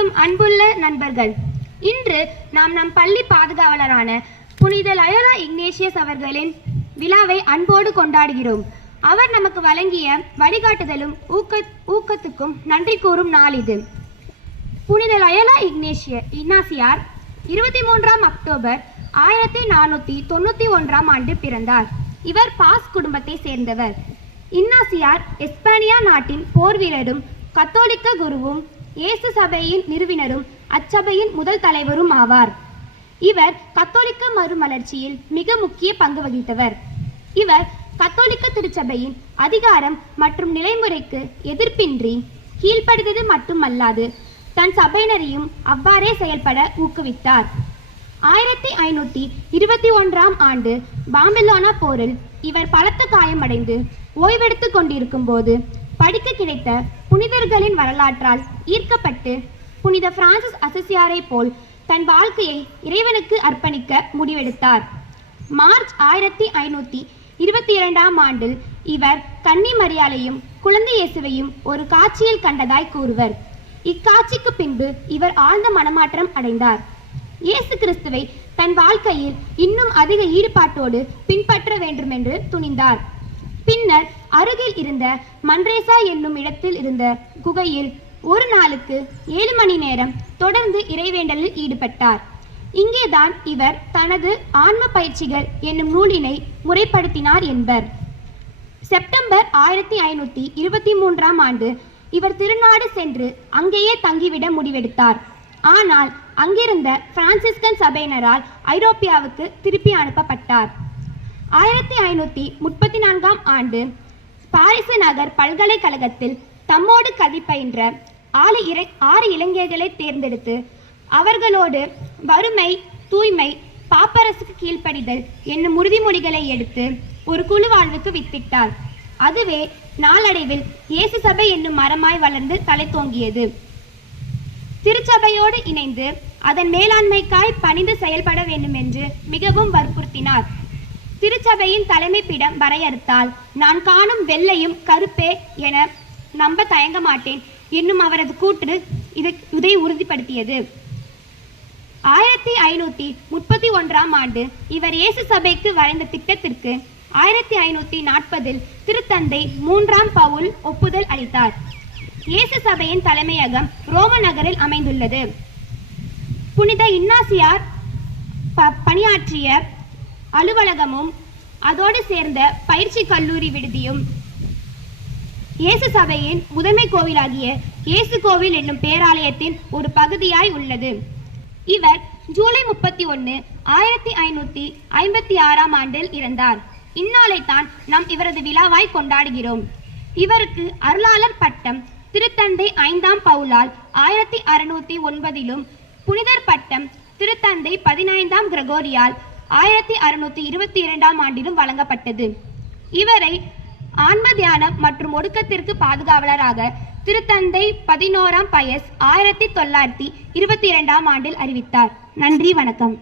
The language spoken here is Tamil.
மற்றும் அன்புள்ள நண்பர்கள், இன்று நாம் நம் பள்ளி பாதுகாவலரான புனித லயோலா இக்னேசியஸ் அவர்களின் விழாவை அன்போடு கொண்டாடுகிறோம். அவர் நமக்கு வழங்கிய வழிகாட்டுதலும் ஊக்கத்துக்கும் நன்றி கூறும் நாள் இது. புனித லயோலா இக்னாசியார் 23 அக்டோபர் 1491 ஆண்டு பிறந்தார். இவர் பாஸ் குடும்பத்தை சேர்ந்தவர். இன்னாசியார் எஸ்பானியா நாட்டின் போர் வீரரும் கத்தோலிக்க குருவும் இயேசு சபையின் நிறுவினரும் அச்சபையின் முதல் தலைவரும் ஆவார். இவர் கத்தோலிக்க மறுமலர்ச்சியில் மிக முக்கிய பங்கு வகித்தவர். இவர் கத்தோலிக்க திருச்சபையின் அதிகாரம் மற்றும் நிலைமுறைக்கு எதிர்ப்பின்றி கீழ்ப்படுவது மட்டுமல்லாது தன் சபையினரையும் அவ்வாறே செயல்பட ஊக்குவித்தார். 1521 ஆண்டு பாம்பிலோனா போரில் இவர் பலத்த காயமடைந்து ஓய்வெடுத்துக் கொண்டிருக்கும் போது படிக்க கிடைத்த புனிதர்களின் வரலாற்றால் ஈர்க்கப்பட்டு புனித பிரான்சிஸ் அசிசியாரை போல் தன் வாழ்க்கையை இறைவனுக்கு அர்ப்பணிக்க முடிவெடுத்தார். மார்ச் 1522 ஆண்டில் இவர் கன்னி மரியாளையும் குழந்தை இயேசுவையும் ஒரு காட்சியில் கண்டதாய் கூறுவர். இக்காட்சிக்கு பின்பு இவர் ஆழ்ந்த மனமாற்றம் அடைந்தார். இயேசு கிறிஸ்துவை தன் வாழ்க்கையில் இன்னும் அதிக ஈடுபாட்டோடு பின்பற்ற வேண்டும் என்று துணிந்தார். பின்னர் அருகில் இருந்த மன்ரேசா என்னும் இடத்தில் இருந்த குகையில் ஒரு நாளுக்கு 7 மணி நேரம் தொடர்ந்து இறைவேண்டலில் ஈடுபட்டார். இங்கேதான் இவர் தனது ஆன்ம பயிற்சிகள் என்னும் நூலினை முறைப்படுத்தினார் என்பர். செப்டம்பர் 1523 ஆண்டு இவர் திருநாடு சென்று அங்கேயே தங்கிவிட முடிவெடுத்தார். ஆனால் அங்கிருந்த பிரான்சிஸ்கன் சபையினரால் ஐரோப்பியாவுக்கு திருப்பி அனுப்பப்பட்டார். 1534 ஆண்டு பாரிசு நகர் பல்கலைக்கழகத்தில் தம்மோடு கல்வி பயின்ற 6 இளைஞர்களை தேர்ந்தெடுத்து அவர்களோடு வறுமை, தூய்மை, பாப்பரசுக்கு கீழ்ப்படிதல் என்னும் உறுதிமொழிகளை எடுத்து ஒரு குழு வாழ்வுக்கு வித்திட்டார். அதுவே நாளடைவில் இயேசு சபை என்னும் மரமாய் வளர்ந்து தலை தோங்கியது. திருச்சபையோடு இணைந்து அதன் மேலாண்மைக்காய் பணிந்து செயல்பட வேண்டும் என்று மிகவும் வற்புறுத்தினார். திருச்சபையின் தலைமை பீடம் வரையறுத்தால் நான் காணும் வெள்ளையும் கருப்பே என நம்ப தயங்க மாட்டேன் என்னும் அவரது கூற்று இதை உறுதிப்படுத்தியது. 1531 ஆண்டு இவர் இயேசு சபைக்கு வரைந்த திட்டத்திற்கு 1540 திருத்தந்தை 3 பவுல் ஒப்புதல் அளித்தார். இயேசு சபையின் தலைமையகம் ரோம நகரில் அமைந்துள்ளது. புனித இன்னாசியார் பணியாற்றிய அலுவலகமும் அதோடு சேர்ந்த பயிற்சி கல்லூரி விடுதியும் இயேசு சபையின் முதன்மை கோவிலாகிய இயேசு கோவில் என்னும் பேராலயத்தின் ஒரு பகுதியாய் உள்ளது. இவர் ஜூலை 31, 1556 ஆண்டில் இறந்தார். இந்நாளைத்தான் நாம் இவரது விழாவாய் கொண்டாடுகிறோம். இவருக்கு அருளாளர் பட்டம் திருத்தந்தை 5 பவுலால் 1609 புனிதர் பட்டம் திருத்தந்தை 15 கிரகோரியால் 1622 ஆண்டிலும் வழங்கப்பட்டது. இவரை ஆன்ம தியானம் மற்றும் ஒடுக்கத்திற்கு பாதுகாவலராக திருத்தந்தை 11 பயஸ் 1922 ஆண்டில் அறிவித்தார். நன்றி, வணக்கம்.